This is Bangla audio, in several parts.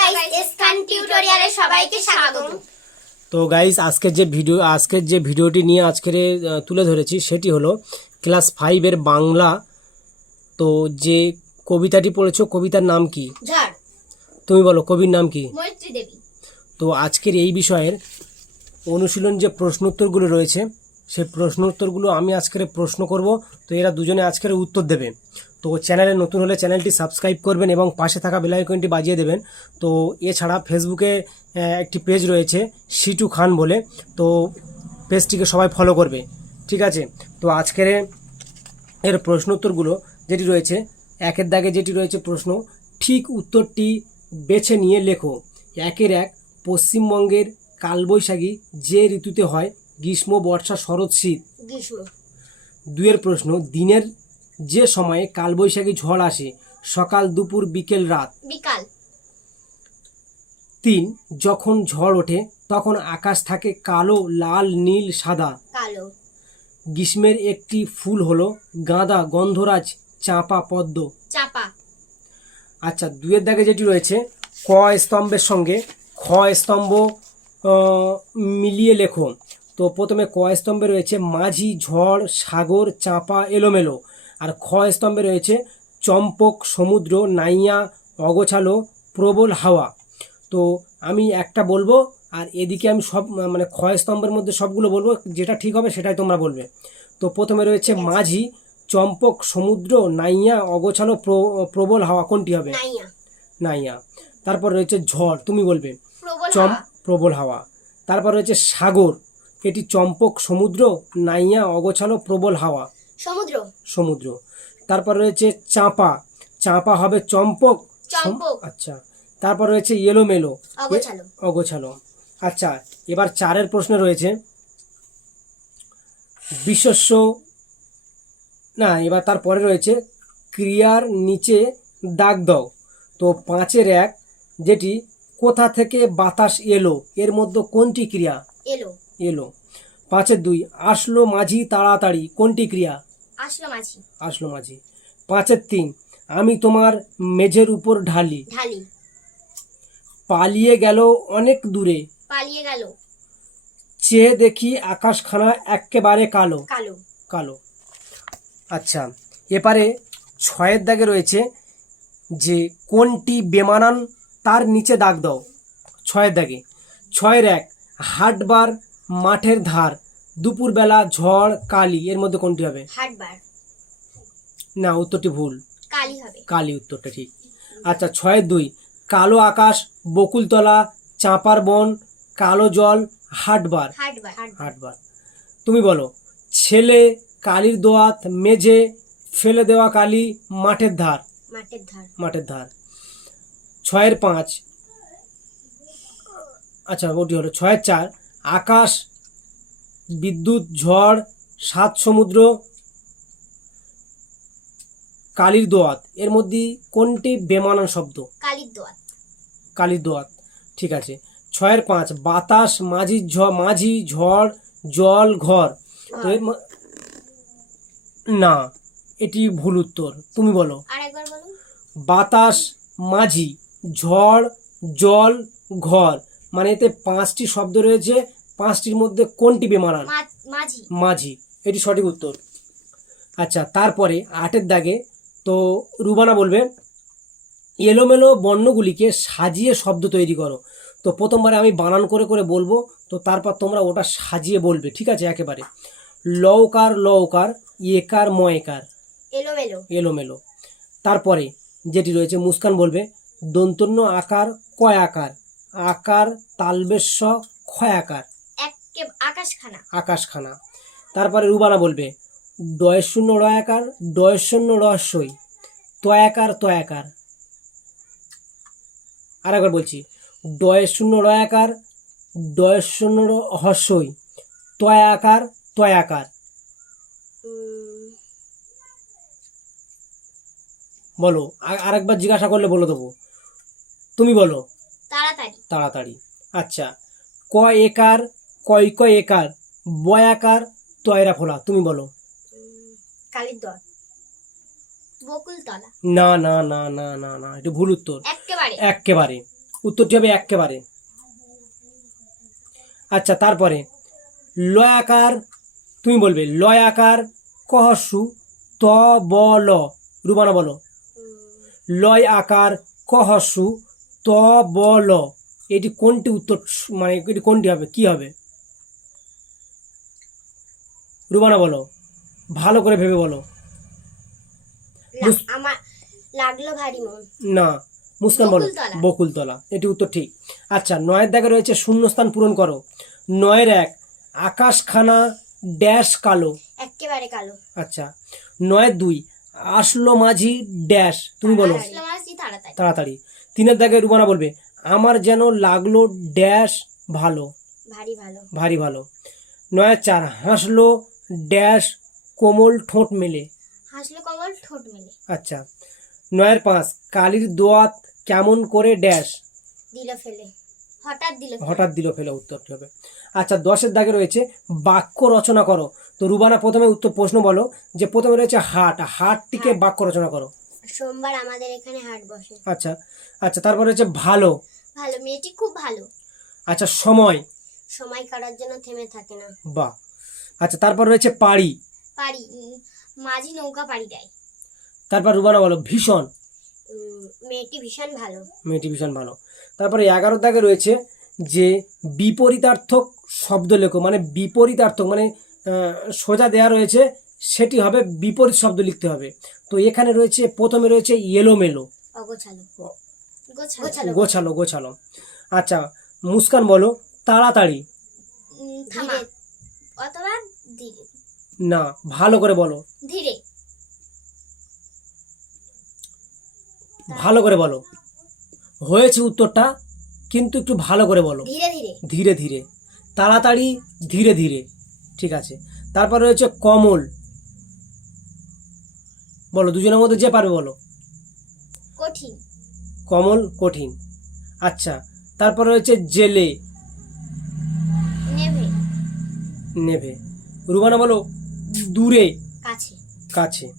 গাইস এসকান টিউটোরিয়ালে সবাইকে স্বাগত তো গাইস আজকের যে ভিডিও আজকের যে ভিডিওটি নিয়ে আজকের তুলে ধরেছি সেটি হলো ক্লাস ফাইভের বাংলা। তো যে কবিতাটি পড়েছো কবিতার নাম কি? তুমি বলো কবির নাম কি? তো আজকের এই বিষয়ের অনুশীলন যে প্রশ্নোত্তরগুলো রয়েছে সেই প্রশ্ন উত্তরগুলো আমি আজকের প্রশ্ন করব। তো এরা দুজনে আজকের উত্তর দেবে। তো চ্যানেলে নতুন হলে চ্যানেলটি সাবস্ক্রাইব করবেন এবং পাশে থাকা বেলাইকনটি বাজিয়ে দেবেন। তো এছাড়া ফেসবুকে একটি পেজ রয়েছে, সিটু খান বলে। তো পেজটিকে সবাই ফলো করবে। ঠিক আছে? তো আজকের এর প্রশ্ন উত্তরগুলো যেটি রয়েছে, একের দাগে যেটি রয়েছে প্রশ্ন, ঠিক উত্তরটি বেছে নিয়ে লেখো। একের এক পশ্চিমবঙ্গের কালবৈশাখী যে ঋতুতে হয় গ্রীষ্ম বর্ষা শরৎ শীত? গ্রীষ্ম। দুয়ের প্রশ্ন দিনের যে সময়ে কালবৈশাখী ঝড় আসে সকাল দুপুর বিকেল রাত? বিকাল। তিন যখন ঝড় ওঠে তখন আকাশ থাকে কালো লাল নীল সাদা। কালো। গ্রীষ্মের একটি ফুল হলো গাঁদা গন্ধরাজ চাঁপা পদ্ম। চাপা। আচ্ছা দুয়ের দাগে যেটি রয়েছে ক স্তম্ভের সঙ্গে খ স্তম্ভ মিলিয়ে লেখো। তো প্রথমে ক স্তম্ভে রয়েছে মাঝি ঝড় সাগর চাপা এলোমেলো। আর খ স্তম্ভে রয়েছে চম্পক সমুদ্র নাইয়া অগোছালো প্রবল হাওয়া। তো আমি একটা বলব আর এদিকে আমি সব মানে খ স্তম্ভের মধ্যে সবগুলো বলব যেটা ঠিক হবে সেটাই তোমরা বলবে। তো প্রথমে রয়েছে মাঝি চম্পক সমুদ্র নাইয়া অগোছালো প্র- প্রবল হাওয়া কোনটি হবে? নাইয়া। তারপর রয়েছে ঝড় তুমি বলবে। চম প্রবল হাওয়া। তারপর রয়েছে সাগর এটি চম্পক সমুদ্র নাইয়া অগোছালো প্রবল হাওয়া। সমুদ্র। সমুদ্র। তারপর রয়েছে চাঁপা। চাঁপা হবে চম্পক। চম্পক। আচ্ছা। তারপর রয়েছে এলোমেলো। অগোছালো। অগোছালো। আচ্ছা এবার চারের প্রশ্নে রয়েছে। বিশ্বস্ব না এবার তারপরে রয়েছে ক্রিয়ার নিচে দাগ দাও। তো পাঁচের এক যেটি কোথা থেকে বাতাস এলো? এর মধ্যে কোনটি ক্রিয়া? এলো। এলো। পাঁচের দুই আসলো মাঝি তাড়াতাড়ি কোনটি ক্রিয়া? আসলো মাঝি। আসলো মাঝি। পাঁচের তিন আমি তোমার মেঝের উপর ঢালি। ঢালি। পালিয়ে গেল অনেক দূরে। পালিয়ে গেল। চেয়ে দেখি আকাশখানা একেবারে কালো। কালো। কালো। আচ্ছা এবারে ছয়ের দাগে রয়েছে যে কোনটি বেমানান তার নিচে দাগ দাও। ছয়ের দাগে। ছয়ের এক হাটবার মাঠের ধার দুপুরবেলা ঝড় কালি এর মধ্যে কোনটি হবে? হাটবার। না উত্তরটি ভুল। কালি হবে। কালি উত্তরটা ঠিক। আচ্ছা ছয়ের দুই কালো আকাশ বকুলতলা চাঁপার বন কালো জল হাটবার। হাটবার। তুমি বলো ছেলে কালির দোয়াত মেঝে ফেলে দেওয়া কালি মাঠের ধার? মাঠের ধার। মাঠের ধার। ছয়ের পাঁচ। আচ্ছা ওটি হলো। ছয়ের চার আকাশ বিদ্যুৎ ঝড় সাত সমুদ্র কালির দোয়াত। এর মধ্যে কোনটি বেমানান শব্দ? কালির দোয়াত। কালির দোয়াত ঠিক আছে। ছয়ের পাঁচ বাতাস মাঝি ঝ মাঝি ঝড় জল ঘর। না এটি ভুল উত্তর। তুমি বলো। বাতাস মাঝি ঝড় জল ঘর। মানে এতে পাঁচটি শব্দ রয়েছে পাঁচটির মধ্যে কোনটি বেমানান? মাঝি এটি সঠিক উত্তর। আচ্ছা তারপরে আটের দাগে তো রুবানা বলবে এলোমেলো বর্ণগুলিকে সাজিয়ে শব্দ তৈরি করো। তো প্রথমবারে আমি বানান করে করে বলব তো তারপর তোমরা ওটা সাজিয়ে বলবে ঠিক আছে একেবারে। লৌকার লৌকার একার ময়কার। এলোমেলো। এলোমেলো। তারপরে যেটি রয়েছে মুস্কান বলবে দন্তন্য আকার কয় আকার? আকার তালবেশ্য ক্ষয় আকার আকাশখানা। আকাশখানা। তারপরে রুবানা বলবে ডয় শূন্য রয়াকার ডয় শূন্য রহস্যই। তয়াকার তয়াকার। আর একবার বলছি ডয় শূন্য রয়াকার ডয় শূন্য হস্যই তয়াকার তয়াকার। বলো আর- আরেকবার জিজ্ঞাসা করলে বলে দেবো। তুমি বলো তাড়াতাড়ি। তাড়াতাড়ি। আচ্ছা ক একার কয় কয় একার বয়াকার তয়রা ফোলা তুমি বলো। উম, বকুলতলা। না না না না না না এটা ভুল উত্তর। একেবারে একেবারে উত্তরটি হবে একেবারে আচ্ছা তারপরে লয় আকার তুমি বলবে লয় আকার কহসু ত ব ল রুবানা বলো। লয় আকার কহসু ত ব ল। এটি কোনটি উত্তর মানে এটি কোনটি হবে? কি হবে? রুবানা বলো। ভালো করে ভেবে বলো। আমার লাগল ভারী মন। না মুস্কান বলো। বকুলতলা। বকুলতলা। এটি উত্তর ঠিক। আচ্ছা নয়ের দাগে রয়েছে শূন্যস্থান পূরণ করো। নয়ের এক আকাশখানা ড্যাশ কালো। একেবারে কালো। আচ্ছা নয়ের দুই আসলো মাঝি ড্যাশ তুমি বলো। তাড়াতাড়ি। তিনের দাগে রুবানা বলবে আমার যেন লাগল ড্যাশ ভালো। ভারী ভালো। নয়ের চার হাসলো ড্যাশ কোমল ঠোঁট মেলে। হাসলো কমল ঠোঁট মেলে। আচ্ছা। নয়ের পাঁচ কালির দোয়াত কেমন করে ড্যাশ? দিল ফেলে। হঠাৎ দিল হঠাৎ দিল ফেলে উত্তরটি হবে। আচ্ছা দশের দাগে রয়েছে বাক্য রচনা করো। তো রুবানা প্রথমে উত্তর প্রশ্ন বলো যে প্রথমে রয়েছে হাট হাটটিকে বাক্য রচনা করো। সোমবার আমাদের এখানে হাট বসে। আচ্ছা আচ্ছা তারপর রয়েছে ভালো। ভালো মেয়েটি খুব ভালো। আচ্ছা সময়। সময় কাটার জন্য থেমে থাকে না। বা আচ্ছা তারপর রয়েছে পাড়ি। উম, মাঝি নৌকা পাড়ি দেয়। তারপর রুবানা বলো ভীষণ। মেয়েটি ভীষণ ভালো। মেয়েটি ভীষণ ভালো। তারপরে এগারো দাগে রয়েছে যে বিপরীতার্থক শব্দ লেখো মানে বিপরীতার্থক মানে সোজা দেয়া রয়েছে সেটি হবে বিপরীত শব্দ লিখতে হবে। তো এখানে রয়েছে প্রথমে রয়েছে এলোমেলো। গোছালো। গোছালো। গোছালো আচ্ছা মুস্কান বলো তাড়াতাড়ি। না ভালো করে বলো। ধীরে। ভালো করে বলো। হয়েছে উত্তরটা কিন্তু একটু ভালো করে বলো। ধীরে ধীরে। ধীরে ধীরে। তাড়াতাড়ি ধীরে ধীরে ঠিক আছে? তারপর রয়েছে কমল। বলো দুজনের মধ্যে যে পারবে বলো? কঠিন। কমল কঠিন। আচ্ছা তারপর রয়েছে জেলে। নেভে। নেভে। রুবানা বলো দূরে। কাছে। কাছে।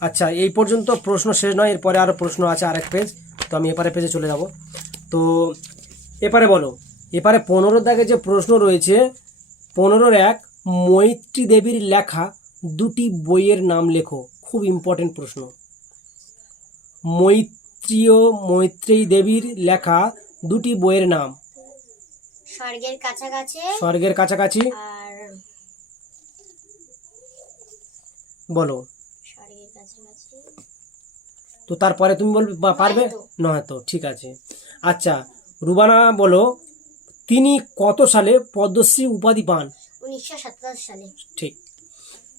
আচ্ছা এই পর্যন্ত প্রশ্ন শেষ নয় এরপরে আরও প্রশ্ন আছে আরেক পেজ তো আমি এপারে পেজে চলে যাব। তো এপারে বলো। এপারে পনেরো দাগে যে প্রশ্ন রয়েছে পনেরোর এক মৈত্রী দেবীর লেখা দুটি বইয়ের নাম লেখো খুব ইম্পর্টেন্ট প্রশ্ন। মৈত্রীয় মৈত্রেয়ী দেবীর লেখা দুটি বইয়ের নাম। স্বর্গের কাছাকাছি। স্বর্গের কাছাকাছি। আর বলো। স্বর্গের কাছাকাছি। তো তারপরে তুমি বলবে পারবে। নয় তো ঠিক আছে। আচ্ছা রুবানা বলো তিনি কত সালে পদ্মশ্রী উপাধি পান? উনিশশো সাতাশ সালে। ঠিক।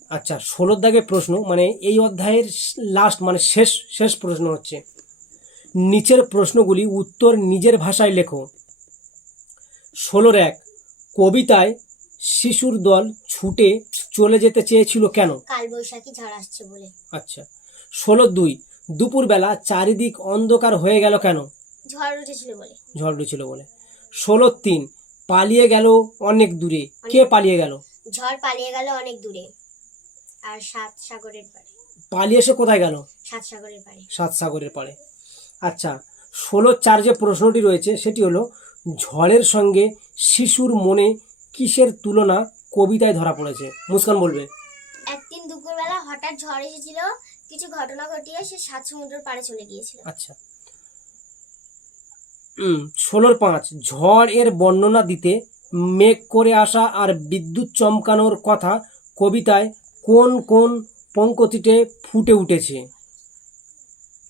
আচ্ছা ষোলোর দাগে প্রশ্ন মানে এই অধ্যায়ের লাস্ট মানে শেষ শেষ প্রশ্ন হচ্ছে নিচের প্রশ্নগুলি উত্তর নিজের ভাষায় লেখো। ষোলোর এক কবিতায় শিশুর দল ছুটে চলে যেতে চেয়েছিল কেন? কাল বৈশাখী ঝড় আসছে বলে। আচ্ছা ষোলো দুই দুপুরবেলা চারিদিক অন্ধকার হয়ে গেল কেন? ঝড় উঠেছিল বলে। ঝড় উঠেছিল বলে। ষোলো তিন। পালিয়ে গেল অনেক দূরে। কে পালিয়ে গেল? ঝড় পালিয়ে গেল অনেক দূরে। আর সাত সাগরের পারে পালিয়ে এসে কোথায় গেল? সাত সাগরের পারে সাত সাগরের পাড়ে। আচ্ছা ষোলো চার যে প্রশ্নটি রয়েছে সেটি হলো ঝড়ের সঙ্গে শিশুর মনে কিসের তুলনা কবিতায় ধরা পড়েছে? মুস্কান বলবে। একদিন দুপুরবেলা হঠাৎ ঝড় এসেছিল কিছু ঘটনা ঘটিয়ে সে সাত সমুদ্রের পাড়ে চলে গিয়েছিল। আচ্ছা। ষোলোর পাঁচ ঝড় এর বর্ণনা দিতে মেঘ করে আসা আর বিদ্যুৎ চমকানোর কথা কবিতায় কোন কোন পঙ্কতিতে ফুটে উঠেছে?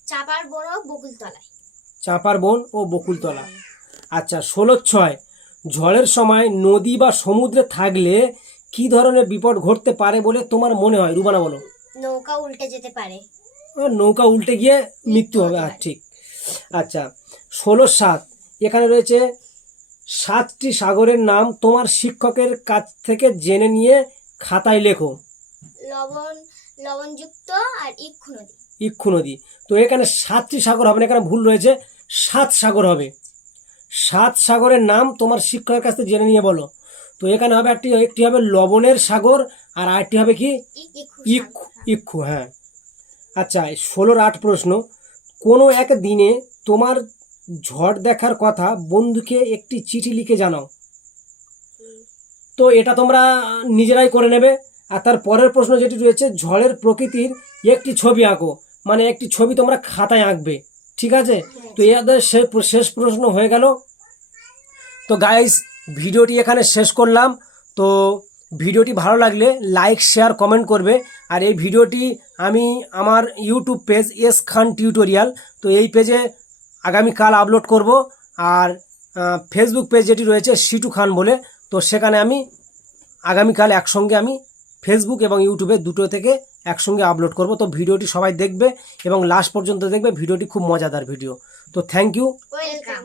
চাপার বড় বকুলতলায়। চাঁপার বন ও বকুলতলা। আচ্ছা ষোলো ছয় ঝড়ের সময় নদী বা সমুদ্রে থাকলে কি ধরনের বিপদ ঘটতে পারে বলে তোমার মনে হয়? রুবানা বলো। নৌকা উল্টে যেতে পারে। নৌকা উল্টে গিয়ে মৃত্যু হবে। আর ঠিক। আচ্ছা ষোলো সাত। এখানে রয়েছে সাতটি সাগরের নাম তোমার শিক্ষকের কাছ থেকে জেনে নিয়ে খাতায় লেখো। লবণ লবণযুক্ত আর ইক্ষু নদী ইক্ষু নদী তো এখানে সাতটি সাগর হবে না এখানে ভুল রয়েছে। সাত সাগর হবে। সাত সাগরের নাম তোমার শিক্ষকের কাছ থেকে জেনে নিয়ে বলো। তো এখানে হবে একটি একটি হবে লবণের সাগর আর আরেকটি হবে কি? ইক্ষু ইক্ষু হ্যাঁ। আচ্ছা ষোলোর আট প্রশ্ন। কোনো এক দিনে তোমার ঝড় দেখার কথা বন্ধুকে একটি চিঠি লিখে জানাও। তো এটা তোমরা নিজেরাই করে নেবে। আর তার পরের প্রশ্ন যেটি রয়েছে, ঝড়ের প্রকৃতির একটি ছবি আঁকো। মানে একটি ছবি তোমরা খাতায় আঁকবে। ঠিক আছে? তো এদের শেষ প্রশ্ন হয়ে গেল। তো গাইস ভিডিওটি এখানে শেষ করলাম। তো ভিডিওটি ভালো লাগলে লাইক শেয়ার কমেন্ট করবে। আর এই ভিডিওটি আমি আমার YouTube page S Khan tutorial তো এই পেজে আগামীকাল আপলোড করব। আর ফেসবুক পেজ যেটি রয়েছে সিটু খান বলে, তো সেখানে আমি আগামীকাল একসঙ্গে আমি ফেসবুক এবং ইউটিউবে দুটো থেকে একসঙ্গে আপলোড করব। তো ভিডিওটি সবাই দেখবে এবং লাস্ট পর্যন্ত দেখবে। ভিডিওটি খুব মজাদার ভিডিও তো থ্যাংক ইউ ওয়েলকাম